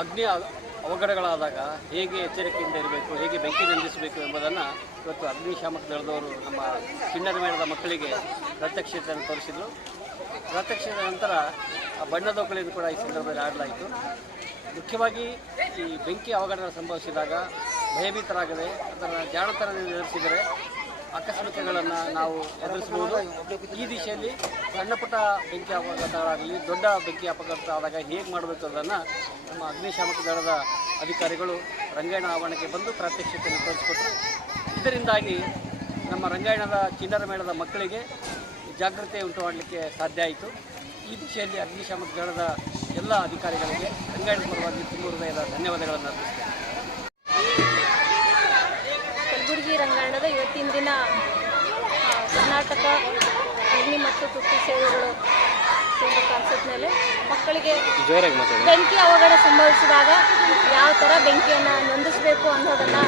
ಅಗ್ನಿ ಅವಘಡಗಳಾದಾಗ ಹೇಗೆ ಎಚ್ಚರಿಕೆಯಿಂದ ಇರಬೇಕು, ಹೇಗೆ ಬೆಂಕಿ ನಂದಿಸಬೇಕು ಎಂಬುದನ್ನು ಇವತ್ತು ಅಗ್ನಿಶಾಮಕ ದಳದವರು ನಮ್ಮ ಚಿಣ್ಣರ ಮೇಳದ ಮಕ್ಕಳಿಗೆ ಪ್ರಾತ್ಯಕ್ಷಿಕೆಯನ್ನು ತೋರಿಸಿದರು. ಪ್ರಾತ್ಯಕ್ಷಿಕದ ನಂತರ ಬಣ್ಣದ ಒಕ್ಕಲಿಯನ್ನು ಕೂಡ ಈ ಸಂದರ್ಭದಲ್ಲಿ ಆಡಲಾಯಿತು. ಮುಖ್ಯವಾಗಿ ಈ ಬೆಂಕಿ ಅವಘಡ ಸಂಭವಿಸಿದಾಗ ಭಯಭೀತರಾಗದೆ ಅದರ ಜಾಣತನದಿಂದ ಎದುರಿಸಿದರೆ ಆಕಸ್ಮಿಕಗಳನ್ನು ನಾವು ಎದುರಿಸಬಹುದು. ಈ ದಿಶೆಯಲ್ಲಿ ಸಣ್ಣ ಪುಟ್ಟ ಬೆಂಕಿ ಅಪಘಾತಗಳಾಗಲಿ ದೊಡ್ಡ ಬೆಂಕಿ ಅಪಘಾತ ಆದಾಗ ಹೇಗೆ ಮಾಡಬೇಕು ಅದನ್ನು ನಮ್ಮ ಅಗ್ನಿಶಾಮಕ ದಳದ ಅಧಿಕಾರಿಗಳು ರಂಗಾಯಣ ಆವರಣಕ್ಕೆ ಬಂದು ಪ್ರಾತ್ಯಕ್ಷಿಕೆಯನ್ನು ತೋರಿಸಿಕೊಟ್ಟರು. ಇದರಿಂದಾಗಿ ನಮ್ಮ ರಂಗಾಯಣದ ಚಿಣ್ಣರ ಮೇಳದ ಮಕ್ಕಳಿಗೆ ಜಾಗೃತಿ ಉಂಟು ಮಾಡಲಿಕ್ಕೆ ಸಾಧ್ಯ ಆಯಿತು. ಈ ದಿಶೆಯಲ್ಲಿ ಅಗ್ನಿಶಾಮಕ ದಳದ ಎಲ್ಲ ಅಧಿಕಾರಿಗಳಿಗೆ ರಂಗಾಯಣದ ಪರವಾಗಿ ತುಂಬ ಹೃದಯದ ಧನ್ಯವಾದಗಳನ್ನು ಅರ್ಪಿಸ್ತೇನೆ. ಕಲಬುರಗಿ ರಂಗಾಯಣದ ಇವತ್ತಿನ ದಿನ ಕರ್ನಾಟಕ ಅಗ್ನಿ ಮತ್ತು ತುರ್ತು ಸೇವೆಗಳು ಎಂಬ ಕಾನ್ಸೆಪ್ಟ್ ಮೇಲೆ ಮಕ್ಕಳಿಗೆ ಬೆಂಕಿ ಅವಘಡ ಸಂಭವಿಸಿದಾಗ ಯಾವ ಥರ ಬೆಂಕಿಯನ್ನು ನಂದಿಸಬೇಕು ಅನ್ನೋದನ್ನು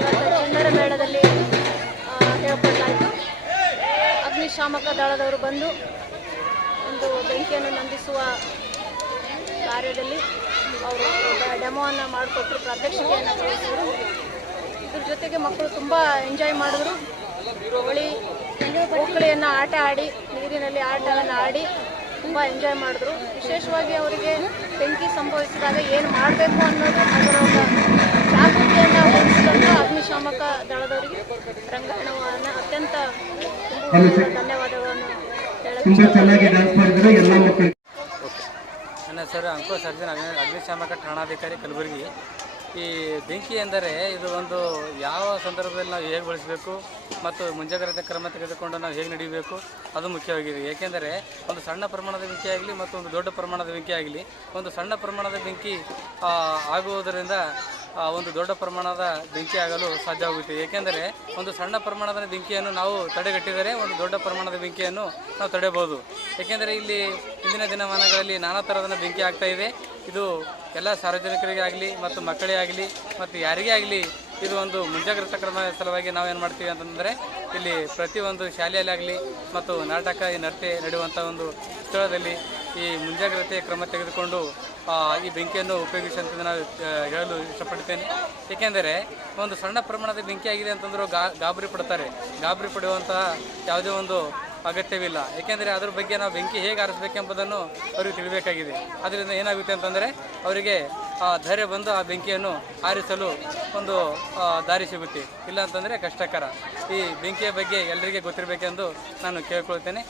ಇವತ್ತು ಚಿಣ್ಣರ ಮೇಳದಲ್ಲಿ ಹೇಳ್ಕೊಡ್ಲಾಯಿತು. ಅಗ್ನಿಶಾಮಕ ದಳದವರು ಬಂದು ಒಂದು ಬೆಂಕಿಯನ್ನು ನಂದಿಸುವ ಕಾರ್ಯದಲ್ಲಿ ಅವರು ಡೆಮೋವನ್ನು ಮಾಡಿಕೊಟ್ಟರು, ಪ್ರಾತ್ಯಕ್ಷಿಕೆಯನ್ನು ತೋರಿಸಿದರು. ಇದ್ರ ಜೊತೆಗೆ ಮಕ್ಕಳು ತುಂಬ ಎಂಜಾಯ್ ಮಾಡಿದ್ರು. ಹೋಳಿಯನ್ನು ಆಟ ಆಡಿ ನೀರಿನಲ್ಲಿ ಆಟವನ್ನು ಆಡಿ ತುಂಬ ಎಂಜಾಯ್ ಮಾಡಿದ್ರು. ವಿಶೇಷವಾಗಿ ಅವರಿಗೆ ಬೆಂಕಿ ಸಂಭವಿಸಿದಾಗ ಏನು ಮಾಡಬೇಕು ಅನ್ನೋದು ಅದರ ಜಾಗೃತಿಯನ್ನು ವಹಿಸಿದಂಥ ಅಗ್ನಿಶಾಮಕ ದಳದವರಿಗೆ ರಂಗಾಯಣವನ್ನು ಅತ್ಯಂತ ಧನ್ಯವಾದಗಳನ್ನು ಹೇಳಕ್ಕೆ. ನನ್ನ ಹೆಸರು ಅಂಕುಶ್ ಸರ್ಜನ್, ಅಗ್ನಿಶಾಮಕ ಠಾಣಾಧಿಕಾರಿ ಕಲಬುರಗಿ. ಈ ಬೆಂಕಿ ಎಂದರೆ ಇದು ಒಂದು ಯಾವ ಸಂದರ್ಭದಲ್ಲಿ ನಾವು ಹೇಗೆ ಬಳಸಬೇಕು ಮತ್ತು ಮುಂಜಾಗ್ರತೆ ಕ್ರಮ ತೆಗೆದುಕೊಂಡು ನಾವು ಹೇಗೆ ನಡೆಯಬೇಕು ಅದು ಮುಖ್ಯವಾಗಿದೆ. ಏಕೆಂದರೆ ಒಂದು ಸಣ್ಣ ಪ್ರಮಾಣದ ಬೆಂಕಿ ಆಗಲಿ ಮತ್ತು ಒಂದು ದೊಡ್ಡ ಪ್ರಮಾಣದ ಬೆಂಕಿ ಆಗಲಿ, ಒಂದು ಸಣ್ಣ ಪ್ರಮಾಣದ ಬೆಂಕಿ ಆಗುವುದರಿಂದ ಒಂದು ದೊಡ್ಡ ಪ್ರಮಾಣದ ಬೆಂಕಿ ಆಗಲು ಸಾಧ್ಯವಾಗುತ್ತೆ. ಏಕೆಂದರೆ ಒಂದು ಸಣ್ಣ ಪ್ರಮಾಣದ ಬೆಂಕಿಯನ್ನು ನಾವು ತಡೆಗಟ್ಟಿದರೆ ಒಂದು ದೊಡ್ಡ ಪ್ರಮಾಣದ ಬೆಂಕಿಯನ್ನು ನಾವು ತಡೆಯಬಹುದು. ಏಕೆಂದರೆ ಇಲ್ಲಿ ಇಂದಿನ ದಿನಮಾನಗಳಲ್ಲಿ ನಾನಾ ಥರದ ಬೆಂಕಿ ಆಗ್ತಾ ಇದೆ. ಇದು ಎಲ್ಲ ಸಾರ್ವಜನಿಕರಿಗೆ ಆಗಲಿ ಮತ್ತು ಮಕ್ಕಳೇ ಆಗಲಿ ಮತ್ತು ಯಾರಿಗೇ ಆಗಲಿ ಇದು ಒಂದು ಮುಂಜಾಗ್ರತಾ ಕ್ರಮ ಸಲುವಾಗಿ ನಾವೇನು ಮಾಡ್ತೀವಿ ಅಂತಂದರೆ ಇಲ್ಲಿ ಪ್ರತಿಯೊಂದು ಶಾಲೆಯಲ್ಲಾಗಲಿ ಮತ್ತು ನಾಟಕ ನೃತ್ಯ ನಡೆಯುವಂಥ ಒಂದು ಸ್ಥಳದಲ್ಲಿ ಈ ಮುಂಜಾಗ್ರತೆ ಕ್ರಮ ತೆಗೆದುಕೊಂಡು ಈ ಬೆಂಕಿಯನ್ನು ಉಪಯೋಗಿಸುವಂತ ನಾನು ಹೇಳಲು ಇಷ್ಟಪಡ್ತೇನೆ. ಏಕೆಂದರೆ ಒಂದು ಸಣ್ಣ ಪ್ರಮಾಣದ ಬೆಂಕಿ ಆಗಿದೆ ಅಂತಂದರೂ ಗಾಬರಿ ಪಡ್ತಾರೆ. ಗಾಬರಿ ಪಡೆಯುವಂತಹ ಯಾವುದೇ ಒಂದು ಅಗತ್ಯವಿಲ್ಲ. ಏಕೆಂದರೆ ಅದ್ರ ಬಗ್ಗೆ ನಾವು ಬೆಂಕಿ ಹೇಗೆ ಆರಿಸಬೇಕೆಂಬುದನ್ನು ಅವರಿಗೆ ತಿಳಿಬೇಕಾಗಿದೆ. ಅದರಿಂದ ಏನಾಗುತ್ತೆ ಅಂತಂದರೆ ಅವರಿಗೆ ಧೈರ್ಯ ಬಂದು ಆ ಬೆಂಕಿಯನ್ನು ಆರಿಸಲು ಒಂದು ದಾರಿ ಸಿಗುತ್ತೆ. ಇಲ್ಲ ಅಂತಂದರೆ ಕಷ್ಟಕರ. ಈ ಬೆಂಕಿಯ ಬಗ್ಗೆ ಎಲ್ಲರಿಗೆ ಗೊತ್ತಿರಬೇಕೆಂದು ನಾನು ಕೇಳ್ಕೊಳ್ತೇನೆ.